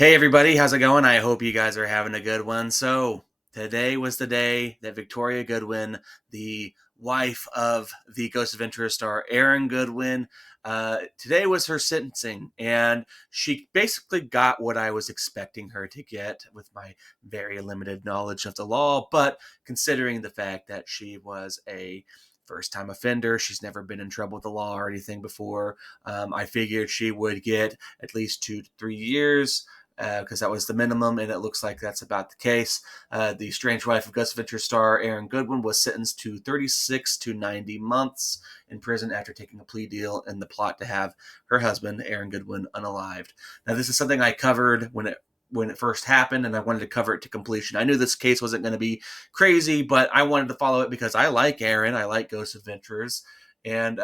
Hey everybody, how's it going? I hope you guys are having a good one. So, today was the day that Victoria Goodwin, the wife of the Ghost Adventurer star Aaron Goodwin, today was her sentencing, and she basically got what I was expecting her to get with my very limited knowledge of the law. But considering the fact that she was a first time offender, she's never been in trouble with the law or anything before, I figured she would get at least 2 to 3 years because that was the minimum, and it looks like that's about the case. The estranged wife of Ghost Adventure star Aaron Goodwin was sentenced to 36 to 90 months in prison after taking a plea deal in the plot to have her husband, Aaron Goodwin, unalived. Now, this is something I covered when it first happened, and I wanted to cover it to completion. I knew this case wasn't going to be crazy, but I wanted to follow it because I like Aaron. I like Ghost Adventurers, and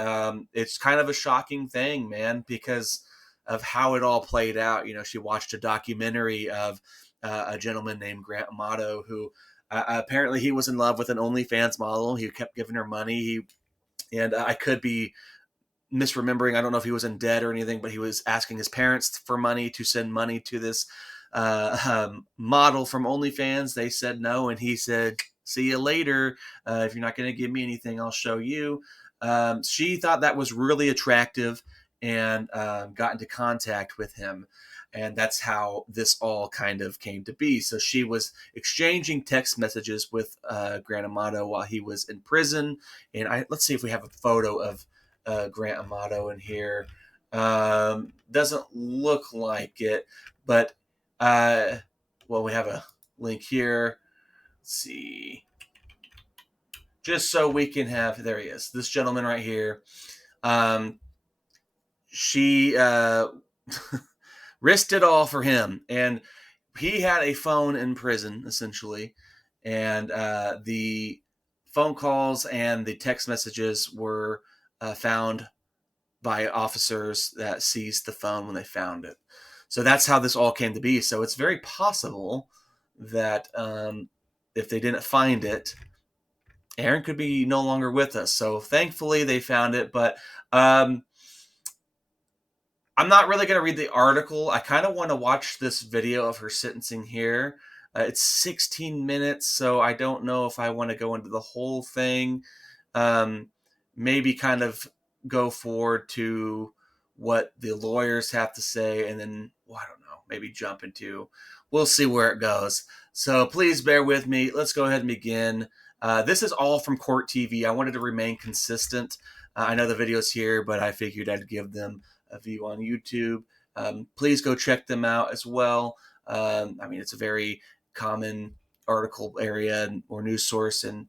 it's kind of a shocking thing, man, because of how it all played out. She watched a documentary of a gentleman named Grant Amato who apparently he was in love with an OnlyFans model. He kept giving her money. And I could be misremembering. I don't know if he was in debt or anything, but he was asking his parents for money to send money to this model from OnlyFans. They said no, and he said, "See you later. If you're not going to give me anything, I'll show you." She thought that was really attractive and got into contact with him. And that's how this all kind of came to be. So she was exchanging text messages with Grant Amato while he was in prison. And let's see if we have a photo of Grant Amato in here. Doesn't look like it, but we have a link here. Let's see. Just so we can have, there he is, this gentleman right here. She risked it all for him, and he had a phone in prison essentially, and the phone calls and the text messages were found by officers that seized the phone when they found it. So that's how this all came to be. So it's very possible that if they didn't find it, Aaron could be no longer with us. So thankfully they found it, but I'm not really going to read the article. I kind of want to watch this video of her sentencing here. It's 16 minutes, so I don't know if I want to go into the whole thing. Maybe kind of go forward to what the lawyers have to say, and then, well, I don't know, maybe jump into, we'll see where it goes. So please bear with me. Let's go ahead and begin. This is all from Court TV. I wanted to remain consistent. I know the video's here, but I figured I'd give them a view on YouTube. Please go check them out as well. It's a very common article area or news source and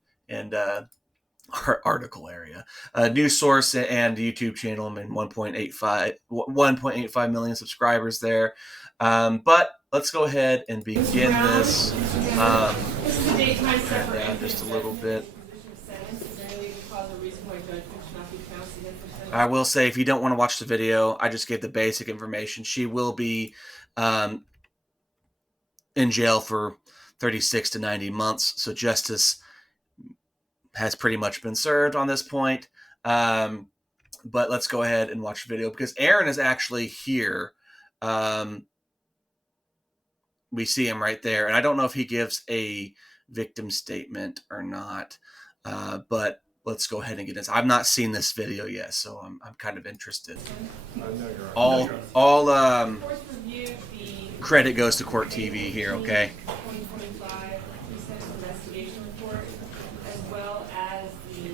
article area, news source and YouTube channel. I'm in 1.85 million subscribers there. But let's go ahead and begin this. Down just a little bit. I will say, if you don't want to watch the video, I just gave the basic information. She will be in jail for 36 to 90 months. So justice has pretty much been served on this point. But let's go ahead and watch the video because Aaron is actually here. We see him right there. And I don't know if he gives a victim statement or not. But let's go ahead and get this. I've not seen this video yet, so I'm kind of interested. All credit goes to Court TV here, okay? 2025 investigation report, as well as the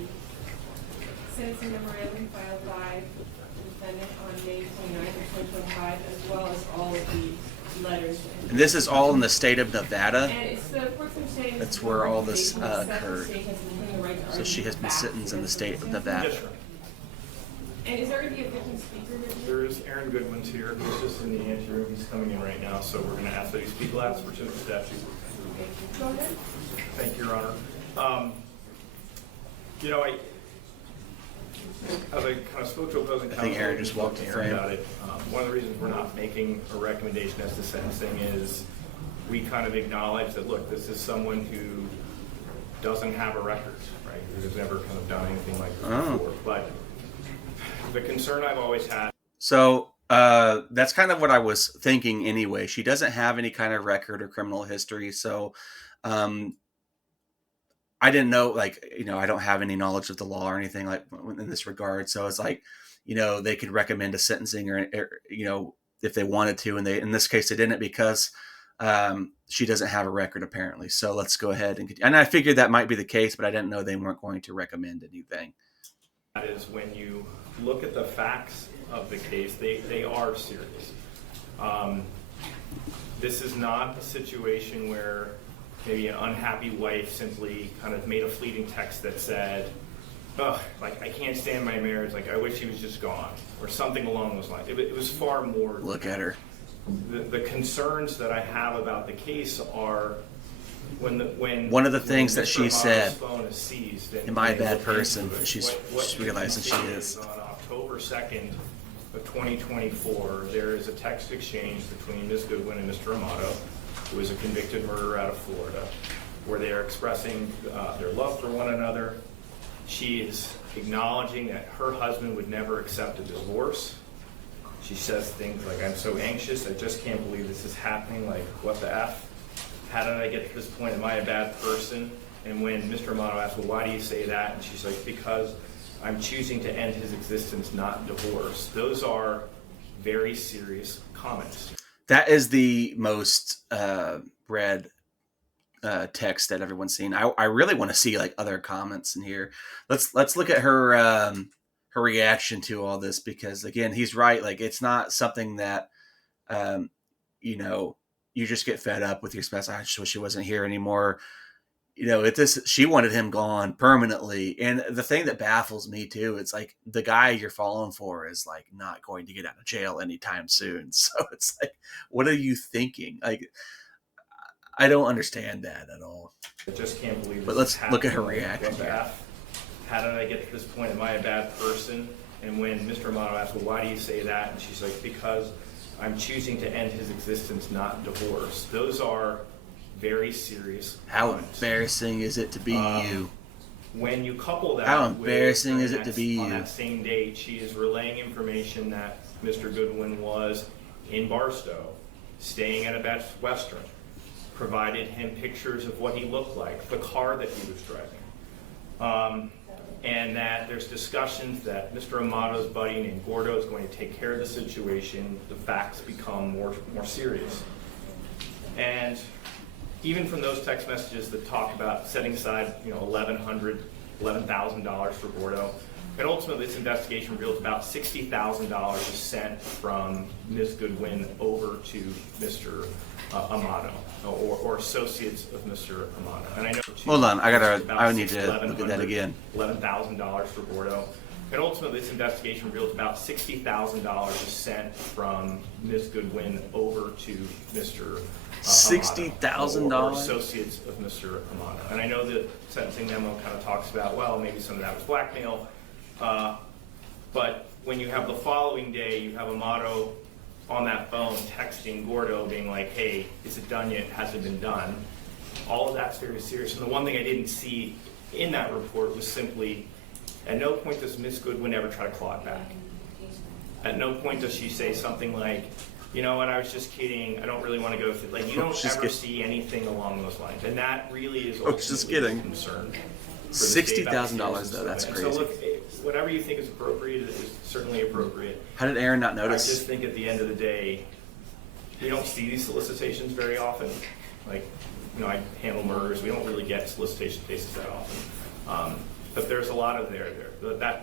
sentencing memorandum filed by the defendant on May 29th of 2025, as well as all of the letters. And this is all in the state of Nevada. And it's the court's understanding that's where all this occurred. So she has been sentenced in the state of Nevada. Yes, sir. And is there going to be a victim speaker? There is Aaron Goodwin's here. He's just in the anteroom. He's coming in right now, so we're going to ask that he speak last pursuant to statute. Go ahead. Thank you, Your Honor. As I kind of spoke to opposing counsel, I think Aaron just walked in frame. about it. One of the reasons we're not making a recommendation as to sentencing is we kind of acknowledge that, look, this is someone who doesn't have a record, right? Who's never kind of done anything like this before. But the concern I've always had. So That's kind of what I was thinking anyway. She doesn't have any kind of record or criminal history, so um, I didn't know, like, I don't have any knowledge of the law or anything like in this regard. So it's like, they could recommend a sentencing or if they wanted to, and in this case they didn't because she doesn't have a record apparently. So let's go ahead and I figured that might be the case, but I didn't know they weren't going to recommend anything. That is, when you look at the facts of the case, they are serious. This is not a situation where maybe an unhappy wife simply kind of made a fleeting text that said, "Oh, like, I can't stand my marriage, like I wish he was just gone," or something along those lines. It was far more. Look at her. The concerns that I have about the case are when one of the things that Mr. she Amato's said, phone is seized, "Am I a bad look person?" into it, She's what realizing you she can see is. On October 2nd of 2024, there is a text exchange between Ms. Goodwin and Mr. Amato, who is a convicted murderer out of Florida, where they are expressing their love for one another. She is acknowledging that her husband would never accept a divorce. She says things like, "I'm so anxious, I just can't believe this is happening, like, what the F? How did I get to this point? Am I a bad person?" And when Mr. Amato asks, "Well, why do you say that?" And she's like, "Because I'm choosing to end his existence, not divorce." Those are very serious comments. That is the most read text that everyone's seen. I really want to see like other comments in here. Let's look at her reaction to all this, because again, he's right. Like, it's not something that you just get fed up with your spouse. "I just wish he wasn't here anymore." She wanted him gone permanently. And the thing that baffles me too, it's like the guy you're falling for is like not going to get out of jail anytime soon. So it's like, what are you thinking? Like, I don't understand that at all. I just can't believe this. But let's look at her happening. reaction What the here. F? How did I get to this point? Am I a bad person? And when Mr. Amato asks, "Well, why do you say that?" And she's like, "Because I'm choosing to end his existence, not divorce." Those are very serious How comments. embarrassing is it to be you? When you couple that How with, embarrassing is it to be on you? that same date, she is relaying information that Mr. Goodwin was in Barstow, staying at a Best Western, provided him pictures of what he looked like, the car that he was driving, and that there's discussions that Mr. Amato's buddy named Gordo is going to take care of the situation. The facts become more serious. And even from those text messages that talk about setting aside, $11,000 for Gordo, and ultimately this investigation reveals about $60,000 is sent from Ms. Goodwin over to Mr. Amato, or associates of Mr. Amato. And I know. Hold on, I need to look at that again. $11,000 for Gordo. And ultimately, this investigation reveals about $60,000 is sent from Ms. Goodwin over to Mr. $60,000? or associates of Mr. Amato. And I know the sentencing memo kind of talks about, well, maybe some of that was blackmail. But when you have the following day, you have Amato on that phone texting Gordo being like, "Hey, is it done yet? Has it been done?" All of that's very serious. And the one thing I didn't see in that report was simply, at no point does Ms. Goodwin ever try to claw it back. At no point does she say something like, "You know what, I was just kidding, I don't really want to go through," like, you don't ever see anything along those lines. And that really is ultimately a concern. $60,000 though, that's and crazy. so look, whatever you think is appropriate is certainly appropriate. How did Aaron not I notice? just think at the end of the day, we don't see these solicitations very often. Like, I handle murders, we don't really get solicitation cases that often. But there's a lot of there.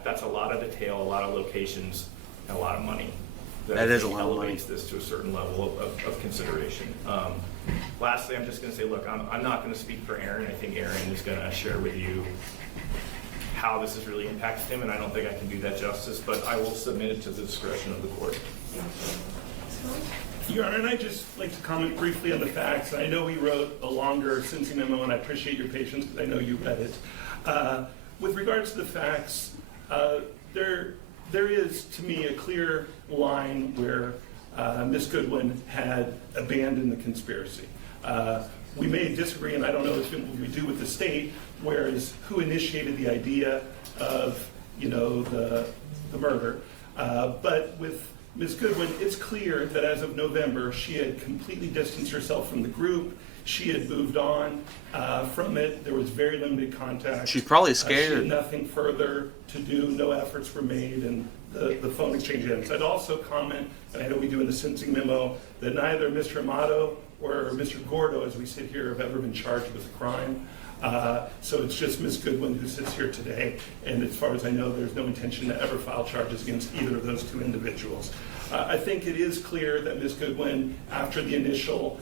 That's a lot of detail, a lot of locations, and a lot of money. That is a lot of money. Elevates this to a certain level of consideration. Lastly, I'm just going to say, look, I'm not going to speak for Aaron. I think Aaron is going to share with you how this has really impacted him, and I don't think I can do that justice, but I will submit it to the discretion of the court. Your Honor, and I'd just like to comment briefly on the facts. I know he wrote a longer sentencing memo, and I appreciate your patience because I know you read it. With regards to the facts, there is, to me, a clear line where Ms. Goodwin had abandoned the conspiracy. We may disagree, and I don't know if we do with the state, whereas who initiated the idea of, the murder. But with Ms. Goodwin, it's clear that as of November, she had completely distanced herself from the group. She had moved on from it. There was very limited contact. She's probably She scared. had nothing further to do. No efforts were made, and the phone exchange ends. I'd also comment, and I know we do in the sentencing memo, that neither Mr. Amato or Mr. Gordo, as we sit here, have ever been charged with a crime. So it's just Ms. Goodwin who sits here today, and as far as I know, there's no intention to ever file charges against either of those two individuals. I think it is clear that Ms. Goodwin, after the initial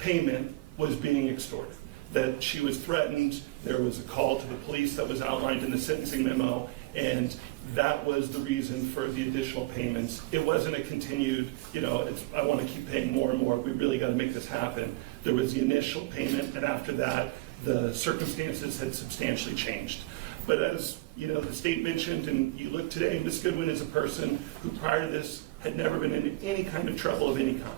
payment, was being extorted, that she was threatened. There was a call to the police that was outlined in the sentencing memo, and that was the reason for the additional payments. It wasn't a continued, I want to keep paying more and more. We really got to make this happen. There was the initial payment, and after that, the circumstances had substantially changed. But as the state mentioned, and you look today, Ms. Goodwin is a person who prior to this had never been in any kind of trouble of any kind.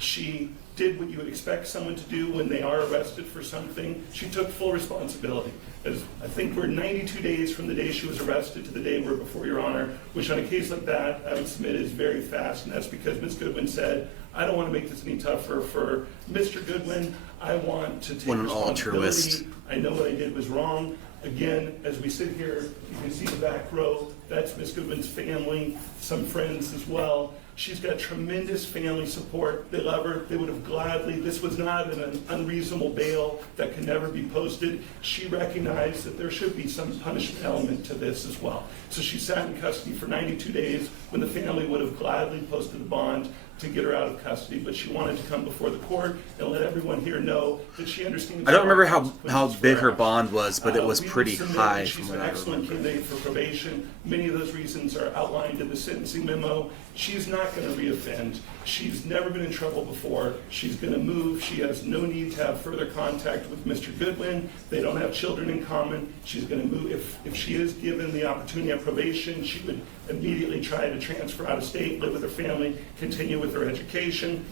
She did what you would expect someone to do when they are arrested for something. She took full responsibility. As I think we're 92 days from the day she was arrested to the day we're before Your Honor, which on a case like that, I would submit is very fast, and that's because Ms. Goodwin said, I don't want to make this any tougher for Mr. Goodwin. I want to take responsibility. Altruist. I know what I did was wrong. Again, as we sit here, you can see the back row. That's Ms. Goodwin's family, some friends as well. She's got tremendous family support. They love her. They would have gladly, this was not an unreasonable bail that can never be posted. She recognized that there should be some punishment element to this as well. So she sat in custody for 92 days when the family would have gladly posted the bond to get her out of custody, but she wanted to come before the court and let everyone here know that she understands. I don't remember how big her bond was, but it was pretty high from what I remember. She's an excellent candidate for probation. Many of those reasons are outlined in the sentencing memo. She's not going to reoffend. She's never been in trouble before. She's going to move. She has no need to have further contact with Mr. Goodwin. They don't have children in common. She's going to move. If she is given the opportunity of probation, she would immediately try to transfer out of state, live with her family, continue with her education.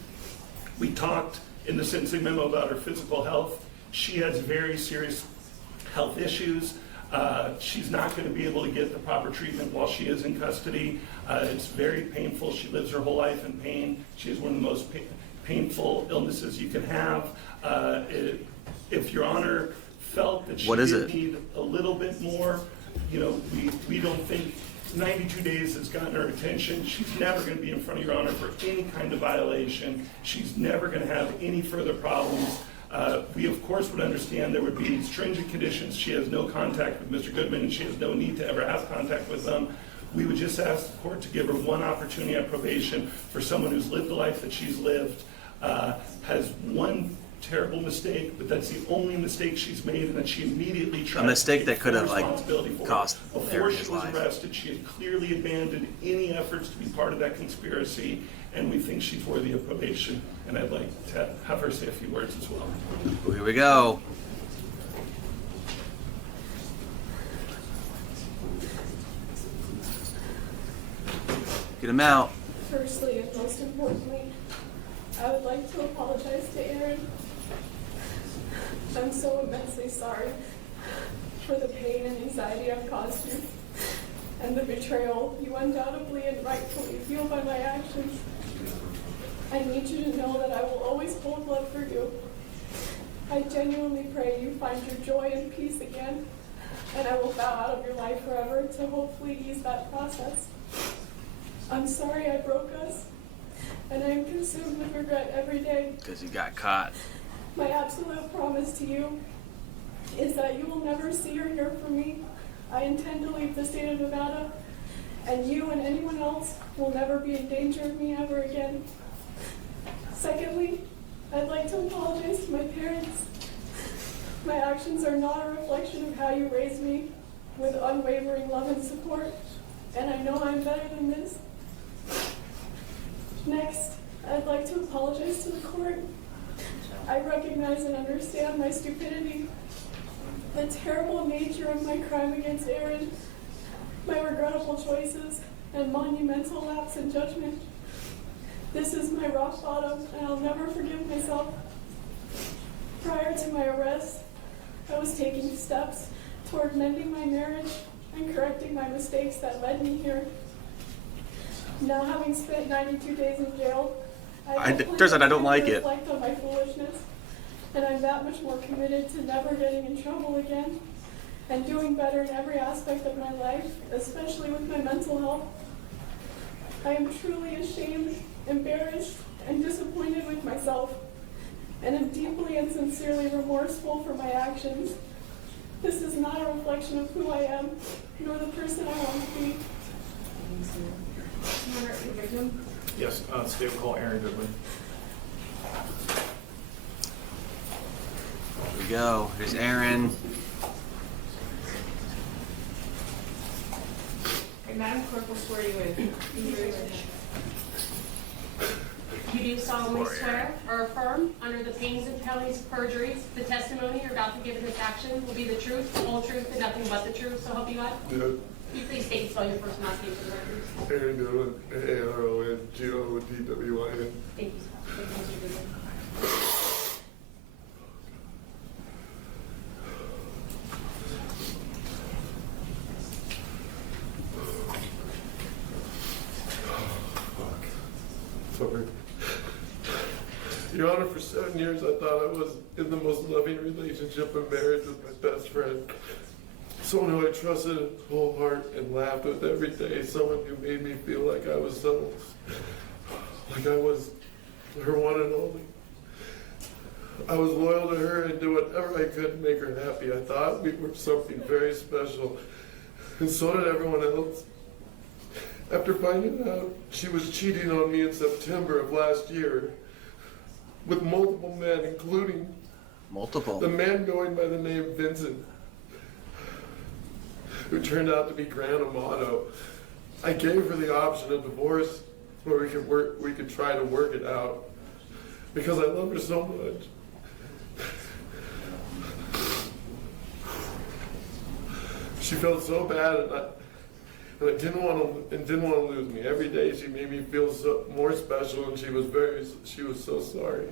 We talked in the sentencing memo about her physical health. She has very serious health issues. She's not going to be able to get the proper treatment while she is in custody. It's very painful. She lives her whole life in pain. She has one of the most painful illnesses you can have. If Your Honor felt that she did need a little bit more, we don't think 92 days has gotten her attention. She's never going to be in front of Your Honor for any kind of violation. She's never going to have any further problems. We, of course, would understand there would be stringent conditions. She has no contact with Mr. Goodman, and she has no need to ever have contact with them. We would just ask the court to give her one opportunity at probation for someone who's lived the life that she's lived, has one terrible mistake, but that's the only mistake she's made, and that she immediately tried a mistake to that take could full have responsibility for. cost Before Aaron she his was life. arrested, she had clearly abandoned any efforts to be part of that conspiracy, and we think she's worthy of probation. And I'd like to have her say a few words as well. Here we go. Get him out. Firstly and most importantly, I would like to apologize to Aaron. I'm so immensely sorry for the pain and anxiety I've caused you and the betrayal you undoubtedly and rightfully feel by my actions. I need you to know that I will always hold love for you. I genuinely pray you find your joy and peace again, and I will bow out of your life forever to hopefully ease that process. I'm sorry I broke us, and I am consumed with regret every day. Because he got caught. My absolute promise to you is that you will never see or hear from me. I intend to leave the state of Nevada, and you and anyone else will never be in danger of me ever again. Secondly, I'd like to apologize to my parents. My actions are not a reflection of how you raised me with unwavering love and support, and I know I'm better than this. Next, I'd like to apologize to the court. I recognize and understand my stupidity, the terrible nature of my crime against Aaron, my regrettable choices, and monumental lapse in judgment. This is my rock bottom, and I'll never forgive myself. Prior to my arrest, I was taking steps toward mending my marriage and correcting my mistakes that led me here. Now having spent 92 days in jail, turns out I don't like it. reflect on my foolishness, and I'm that much more committed to never getting in trouble again and doing better in every aspect of my life, especially with my mental health. I am truly ashamed, embarrassed, and disappointed with myself, and am deeply and sincerely remorseful for my actions. This is not a reflection of who I am, nor the person I want to be. Yes, state will call Aaron Goodwin. There we go. Here's Aaron. And Madam Clerk will swear you in. You do solemnly swear or affirm, under the pains and penalties of perjury, the testimony you're about to give in this action will be the truth, the whole truth, and nothing but the truth, so help you God? Yeah. Can you please state and spell your first and last name for the record? Aaron Goodwin, AARONGODWIN. Thank you, sir. Thank you, Mr. Goodwin. Sorry. Your Honor, for 7 years I thought I was in the most loving relationship and marriage with my best friend. Someone who I trusted with whole heart and laughed with every day. Someone who made me feel like I was like I was her one and only. I was loyal to her and did whatever I could to make her happy. I thought we were something very special, and so did everyone else. After finding out she was cheating on me in September of last year with multiple men, including the man going by the name Vincent, who turned out to be Grant Amato, I gave her the option of divorce where we could try to work it out, because I love her so much. She felt so bad, and I didn't want to lose me. Every day she made me feel more special, and she was so sorry.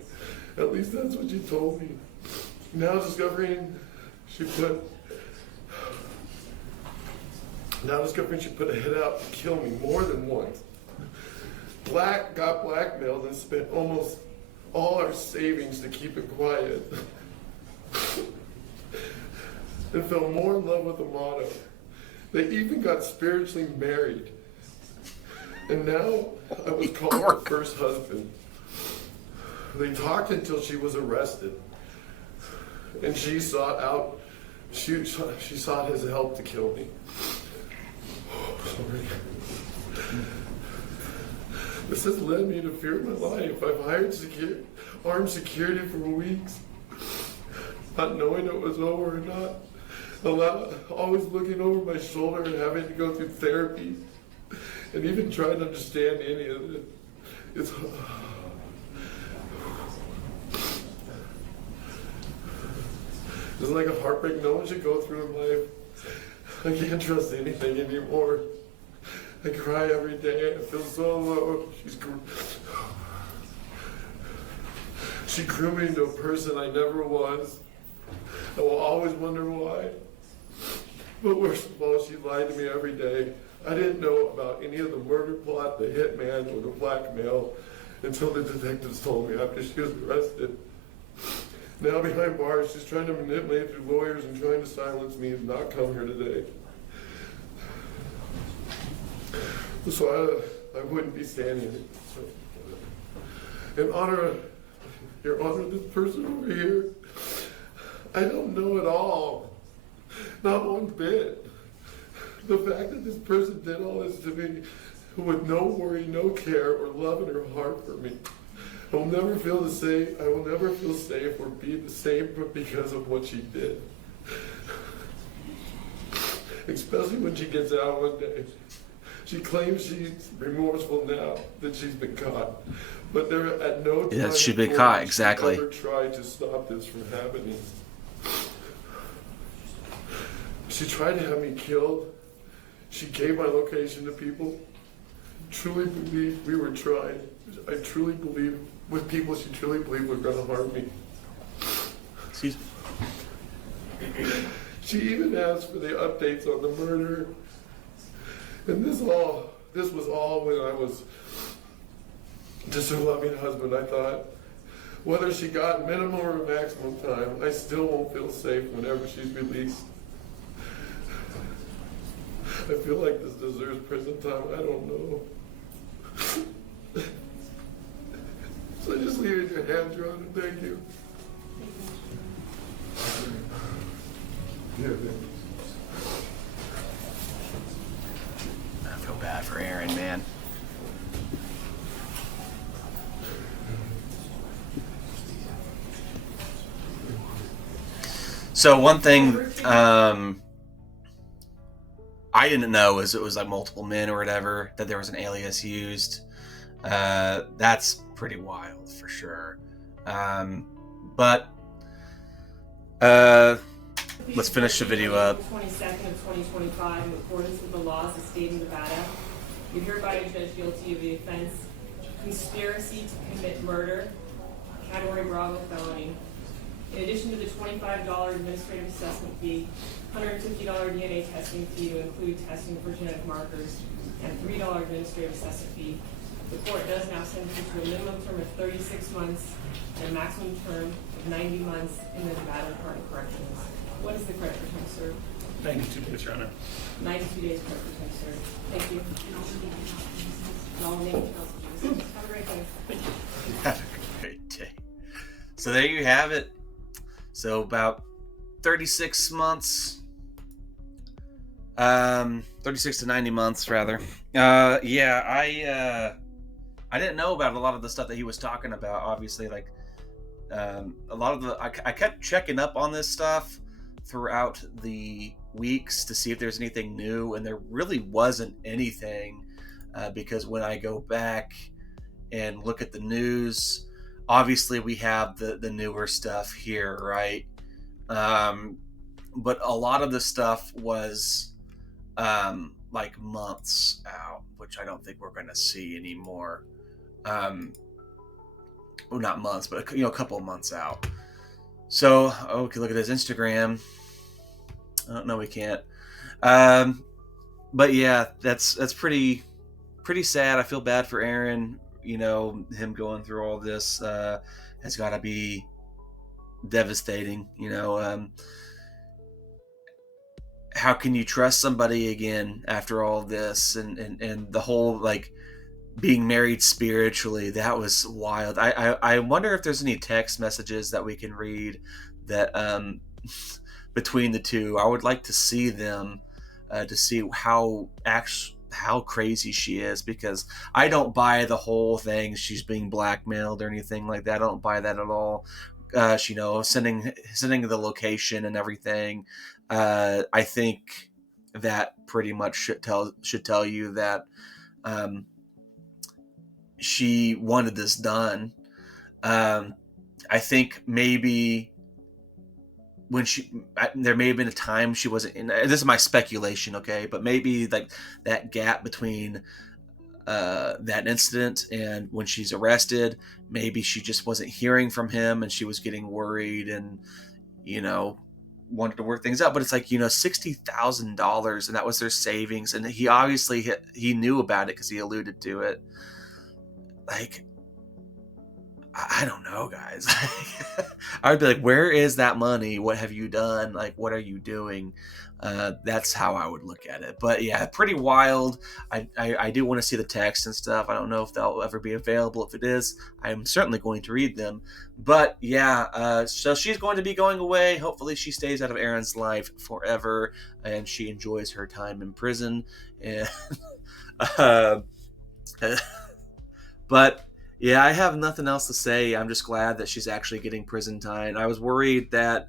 At least that's what she told me. Now discovering she put a hit out to kill me more than once. Got blackmailed and spent almost all our savings to keep it quiet. And fell more in love with Amato. They even got spiritually married. And now I was called her first husband. They talked until she was arrested. And she sought his help to kill me. Sorry. This has led me to fear my life. I've hired armed security for weeks, not knowing it was over or not. Always looking over my shoulder and having to go through therapy, and even trying to understand any of it. It's like a heartbreak no one should go through in life. I can't trust anything anymore. I cry every day. I feel so alone. She grew me into a person I never was. I will always wonder why. But worst of all, she lied to me every day. I didn't know about any of the murder plot, the hitman, or the blackmail until the detectives told me after she was arrested. Now behind bars, she's trying to manipulate through lawyers and trying to silence me and not come here today. So I wouldn't be standing here. So, in honor, Your Honor, this person over here, I don't know at all. Not one bit. The fact that this person did all this to me with no worry, no care, or love in her heart for me. I will never feel the same. I will never feel safe or be the same because of what she did. Especially when she gets out one day. She claims she's remorseful now that she's been caught, but there at no time. Yes, she's been caught, exactly. Ever tried to stop this from happening. She tried to have me killed. She gave my location to people. Truly believed we were trying. I truly believe with people she truly believed were going to harm me. Excuse me. She even asked for the updates on the murder. And this all this was all when I was just a loving husband. I thought, whether she got minimum or maximum time, I still won't feel safe whenever she's released. I feel like this deserves prison time. I don't know. So I just leave it in your hands, Your Honor. Thank you. Yeah, man. I feel bad for Aaron, man. So one thing I didn't know was it was like multiple men or whatever, that there was an alias used. That's pretty wild for sure. But let's finish the video up. 22nd of 2025, in accordance with the laws of the state of Nevada, you hereby judge guilty of the offense conspiracy to commit murder, category Bravo felony. In addition to the $25 administrative assessment fee, $150 DNA testing fee to include testing for genetic markers, and $3 administrative assessment fee, the court does now sentence you to a minimum term of 36 months and a maximum term of 90 months in the Nevada Department of Corrections. What is the correct term, sir? 92 days, Your Honor. 92 days correct term, sir. Thank you. And all the name counsel. Have a great day. Have a great day. So there you have it. So about 36 months, 36 to 90 months rather. Yeah, I didn't know about a lot of the stuff that he was talking about. Obviously, like a lot of the I kept checking up on this stuff throughout the weeks to see if there's anything new, and there really wasn't anything because when I go back and look at the news, obviously we have the newer stuff here, right? But a lot of the stuff was like months out, which I don't think we're going to see anymore. Well, not months, but a couple of months out. So, okay, look at this Instagram. Oh, no, we can't. But yeah, that's pretty sad. I feel bad for Aaron. Him going through all this has got to be devastating. How can you trust somebody again after all this and the whole like being married spiritually? That was wild. I wonder if there's any text messages that we can read that between the two. I would like to see them to see how crazy she is, because I don't buy the whole thing she's being blackmailed or anything like that. I don't buy that at all. Sending the location and everything. I think that pretty much should tell you that she wanted this done. I think maybe when there may have been a time she wasn't in. This is my speculation, okay? But maybe like that gap between that incident and when she's arrested, maybe she just wasn't hearing from him and she was getting worried and wanted to work things out. But it's like $60,000, and that was their savings, and he obviously he knew about it because he alluded to it. Like, I don't know, guys. I would be like, where is that money? What have you done? Like, what are you doing? That's how I would look at it. But yeah, pretty wild. I do want to see the text and stuff. I don't know if they'll ever be available. If it is, I'm certainly going to read them. But yeah, so she's going to be going away. Hopefully she stays out of Aaron's life forever and she enjoys her time in prison. And but yeah, I have nothing else to say. I'm just glad that she's actually getting prison time. I was worried that,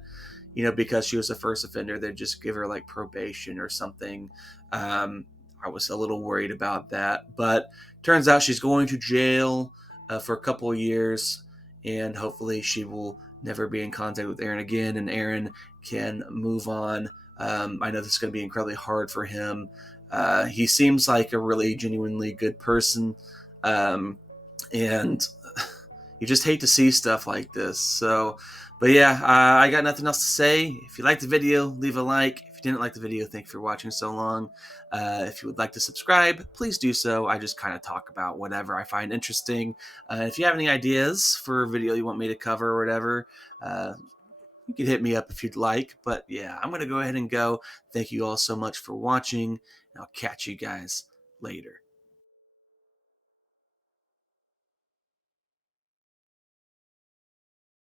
because she was a first offender, they'd just give her like probation or something. I was a little worried about that, but turns out she's going to jail for a couple of years, and hopefully she will never be in contact with Aaron again, and Aaron can move on. I know this is going to be incredibly hard for him. He seems like a really genuinely good person. And you just hate to see stuff like this. So, but yeah, I got nothing else to say. If you liked the video, leave a like. If you you didn't like the video, thank you for watching so long. If you would like to subscribe, please do so. I just kind of talk about whatever I find interesting. If you have any ideas for a video you want me to cover or whatever, you can hit me up if you'd like. But yeah, I'm going to go ahead and go. Thank you all so much for watching, and I'll catch you guys later.